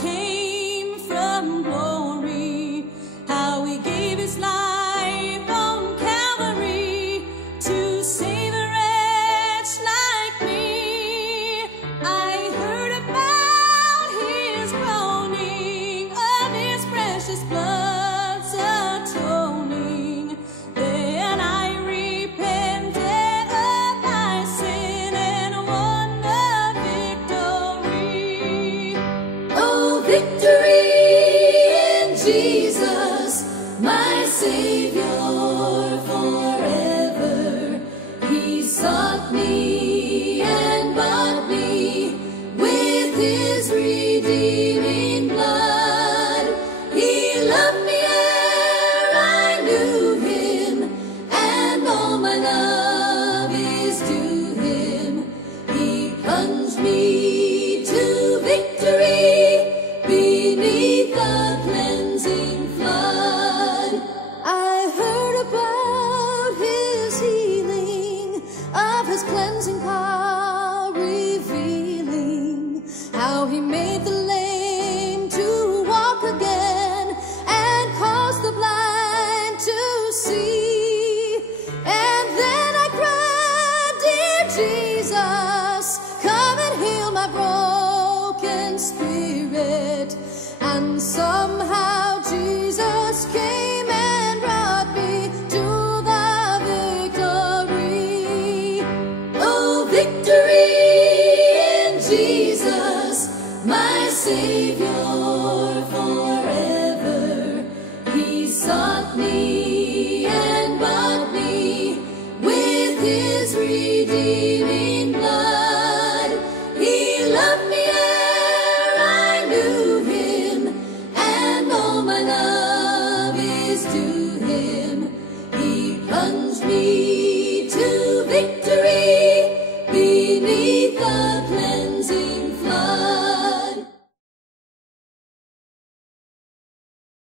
came from glory, how he gave his life on Calvary to save a wretch like me. I heard about his groaning, of his precious blood's atoning. Then I repented of my sin and won the victory. Oh, victory in Jesus, my Savior forever. He sought me and bought me with his redeeming blood. He loved me ere I knew him, and all my love is to him. He plunged me to victory beneath the cleansing flood. I heard about his healing, of his cleansing power revealing, how he made the lame to walk again and caused the blind to see. And then I cried, dear Jesus, come and heal my broken spirit. And somehow Jesus came and brought me to the victory. Oh, victory in Jesus, my Savior forever. He sought me and bought me with his redeeming blood. He loved me ere I knew him, and all my love is to him. He plunged me to victory